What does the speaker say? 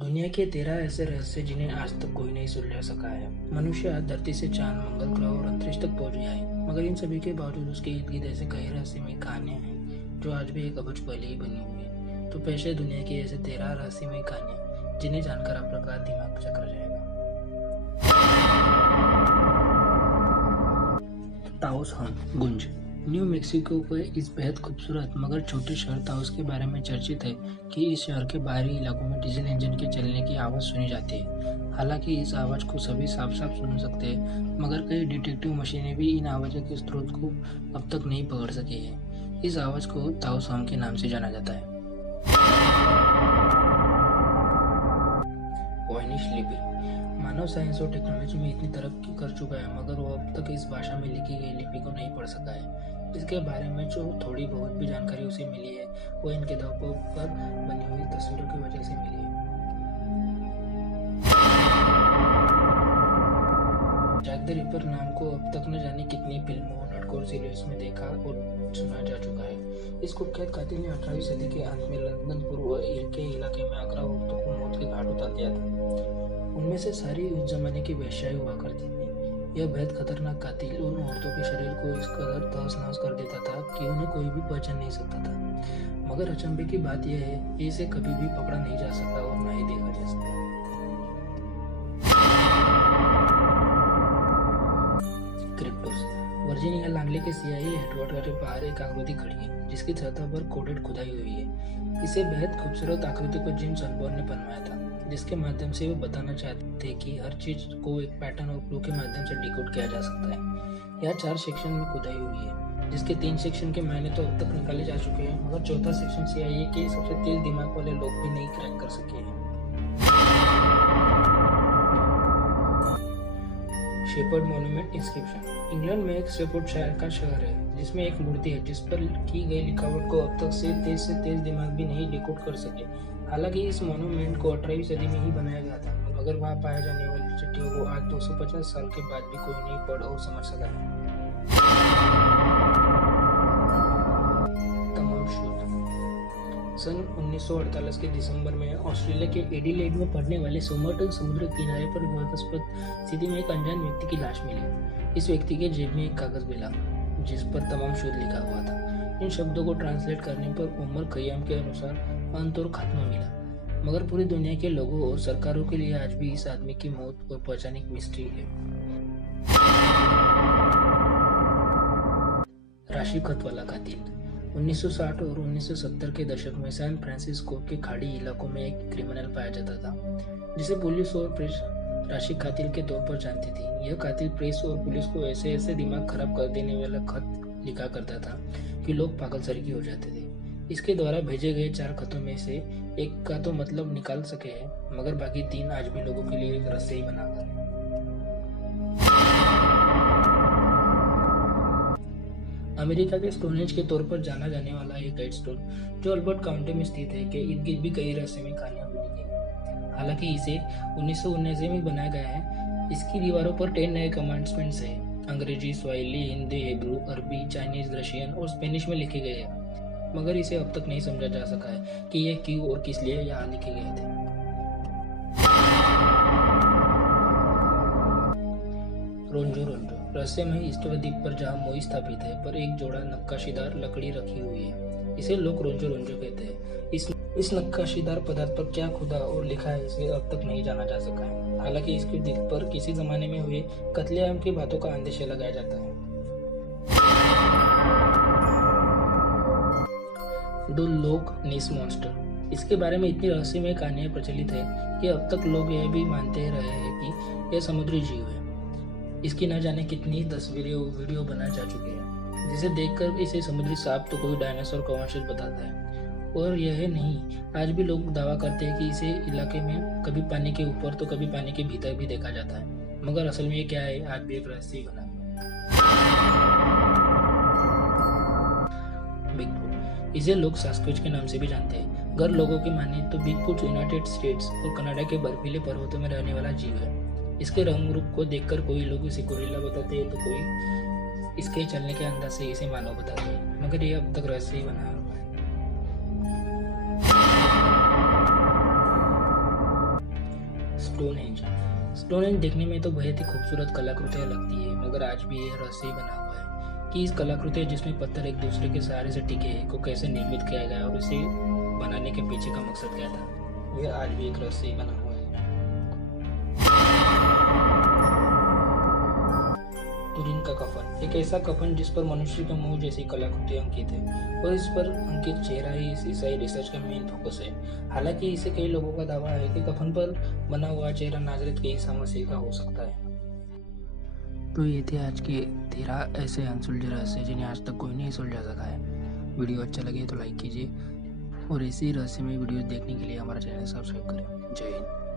दुनिया के 13 ऐसे रहस्य जिन्हें आज तक कोई नहीं सुलझा सका है। मनुष्य आज धरती से चांद, मंगल ग्रह और अंतरिक्ष तक पहुंच गया है, मगर इन सभी के बावजूद उसके इर्द गिर्द ऐसे कई रहस्यमय कहानियां हैं जो आज भी एक अबज पहले ही बनी हुई है। तो पेश है दुनिया की ऐसे 13 रहस्यमय कहानियां जिन्हें जानकर आपका दिमाग चकर जाएगा। ताओस हम गुंज न्यू मेक्सिको के इस बेहद खूबसूरत मगर छोटे शहर ताओस के बारे में चर्चित है कि इस शहर के बाहरी इलाकों में डीजल इंजन के चलने की आवाज़ सुनी जाती है। हालांकि इस आवाज़ को सभी साफ साफ सुन सकते हैं, मगर कई डिटेक्टिव मशीनें भी इन आवाज़ों के स्रोत को अब तक नहीं पकड़ सकी है। इस आवाज़ को ताओस हम के नाम से जाना जाता है। वॉयनिश लिपि मानव साइंस और टेक्नोलॉजी में इतनी तरक्की कर चुका है, मगर वो अब तक इस भाषा में लिखी गई लिपि को नहीं पढ़ सका है। इसके बारे में जो थोड़ी बहुत भी जानकारी उसे मिली है वो इन किताबों पर बनी हुई तस्वीरों की वजह से मिली है। जैक द रिपर नाम को अब तक न जाने कितनी फिल्मों, नाटकों और सीरीज में देखा और सुना जा चुका है। इस कुख्यात कातिल ने 18वीं सदी के अंत में लंदन पूर्व के इलाके में 11 औरतों को मौत के घाट उतार दिया था। उनमें से सारी उस जमाने की वेश्याएं हुआ करती थी। यह बेहद खतरनाक कातिल उन औरतों के शरीर को इस कदर तहस नहस कर देता था कि उन्हें कोई भी पहचान नहीं सकता था। मगर अचंभे की बात यह है कि इसे कभी भी पकड़ा नहीं जा सकता और न ही देखा जा सकता। क्रिप्टोस वर्जीनिया लांगले के CIA हेडक्वार्टर के बाहर एक आकृति खड़ी है जिसकी सतह पर कोडेड खुदाई हुई है। इसे बेहद खूबसूरत आकृति को जेम्स अनबॉर्न ने बनवाया था, जिसके माध्यम से वो बताना चाहते थे कि हर चीज को एक पैटर्न और क्लू के माध्यम से डिकोड किया जा सकता है। यह 4 सेक्शन में खुदाई हुई है, जिसके 3 सेक्शन के मायने तो अब तक निकाले जा चुके हैं, मगर चौथा सेक्शन CIA के सबसे तेज दिमाग वाले लोग भी नहीं क्रैक कर सके हैं। शेपर्ड मॉन्यूमेंट इंस्क्रिप्शन इंग्लैंड में एक शेपर्डशायर का शहर है जिसमें एक मूर्ति है जिस पर की गई लिखावट को अब तक से तेज दिमाग भी नहीं डिकोड कर सके। हालांकि इस मॉन्यूमेंट को 18वीं सदी में ही बनाया गया था, मगर वहां पाए जाने वाली चिट्ठियों को आज 250 साल के बाद भी कोई नहीं पढ़ और समझ सका है। तमाम शोध सन 1948 के दिसंबर में ऑस्ट्रेलिया के एडिलेड में पड़ने वाले सोमरटन समुद्र किनारे पर विवादास्पद स्थिति में एक अनजान व्यक्ति की लाश मिली। इस व्यक्ति के जेब में एक कागज मिला जिस पर तमाम शोध लिखा हुआ था। इन शब्दों को ट्रांसलेट करने पर उमर खयाम के अनुसार अंत और खात्मा मिला, मगर पूरी दुनिया के लोगों और सरकारों के लिए आज भी इस आदमी की मौत और पहचान एक मिस्ट्री है। राशि खत वाला कातिल 1960 और 1970 के दशक में सैन फ्रांसिस्को के खाड़ी इलाकों में एक क्रिमिनल पाया जाता था जिसे पुलिस और प्रेस राशि कातिल के तौर पर जानती थी। यह कातिल प्रेस और पुलिस को ऐसे दिमाग खराब कर देने वाला खत लिखा करता था कि लोग पागल सरीखे हो जाते थे। इसके द्वारा भेजे गए 4 खतों में से एक का तो मतलब निकाल सके हैं, मगर बाकी 3 आज भी लोगों के लिए एक रहस्य ही बना है। अमेरिका के स्टोनहेंज के तौर पर जाना जाने वाला एक गाइड स्टोन जो अल्बर्ट काउंटी में स्थित है के इर्द गिर्द भी कई रहस्यमय कहानियां मिली गई। हालांकि इसे 1979 में बनाया गया है। इसकी दीवारों पर 10 नए कमांडमेंट्स हैं। अंग्रेजी, स्वाहिली, हिंदी, हिब्रू, अरबी, चाइनीज, रशियन और स्पेनिश में लिखे गए हैं, मगर इसे अब तक नहीं समझा जा सका है कि यह क्यों और किस लिए यहाँ लिखे गए थे। रोंजो रोंजो रहस्यमय ईस्टर द्वीप पर जहाँ मोई स्थापित है पर एक जोड़ा नक्काशीदार लकड़ी रखी हुई है। इसे लोग रोंजो रोंजो कहते हैं। इस नक्काशीदार पदार्थ पर क्या खुदा और लिखा है इसे अब तक नहीं जाना जा सका है। हालांकि इसके दिल पर किसी जमाने में हुए कत्लेआम की बातों का अंदेशा लगाया जाता है। द लोक नेस मॉन्स्टर इसके बारे में इतनी रहस्यमय कहानियां प्रचलित है कि अब तक लोग यह भी मानते रहे हैं कि यह समुद्री जीव है। इसकी न जाने कितनी तस्वीरें और वीडियो बनाए जा चुके हैं, जिसे देखकर इसे समुद्री सांप तो कोई डायनासोर का वंशज बताता है। और यह नहीं, आज be लोग दावा करते हैं कि इसे इलाके में कभी पानी के ऊपर तो कभी पानी के भीतर भी देखा जाता है, मगर असल में ये क्या है आज भी एक रहस्य ही बना। बिगफुट इसे लोग सास्क्विच के नाम से भी जानते हैं। अगर लोगों की माने तो बिगफुट यूनाइटेड स्टेट्स और कनाडा के बर्फीले पर्वतों में रहने वाला जीव है। इसके रंग रूप को देखकर कोई लोग इसे गोरिल्ला बताते हैं तो कोई इसके चलने के अंदाज से इसे मानव बताते हैं, मगर यह अब तक रहस्य ही बना है। स्टोनहेंज। स्टोनहेंज देखने में तो बेहद ही खूबसूरत कलाकृतियाँ लगती है, मगर आज भी यह रहस्य ही बना हुआ है कि इस कलाकृति जिसमें पत्थर एक दूसरे के सहारे से टिके हैं को कैसे निर्मित किया गया और इसे बनाने के पीछे का मकसद क्या था, यह आज भी एक रहस्य ही बना हुआ है। तुरीन का कफन एक ऐसा कफन जिस पर मनुष्य के मुंह जैसी कलाकृति अंकित है और इस पर अंकित चेहरा ही इस ईसाई रिसर्च का मेन फोकस है। हालांकि इसे कई लोगों का दावा है कि कफन पर बना हुआ चेहरा नाजरत के ईसा मसीह का हो सकता है। तो ये थे आज के 13 ऐसे अनसुलझे रहस्य जिन्हें आज तक कोई नहीं सुलझा सका है। वीडियो अच्छा लगे तो लाइक कीजिए और ऐसे ही रहस्यमय वीडियो देखने के लिए हमारा चैनल सब्सक्राइब करें। जय हिंद।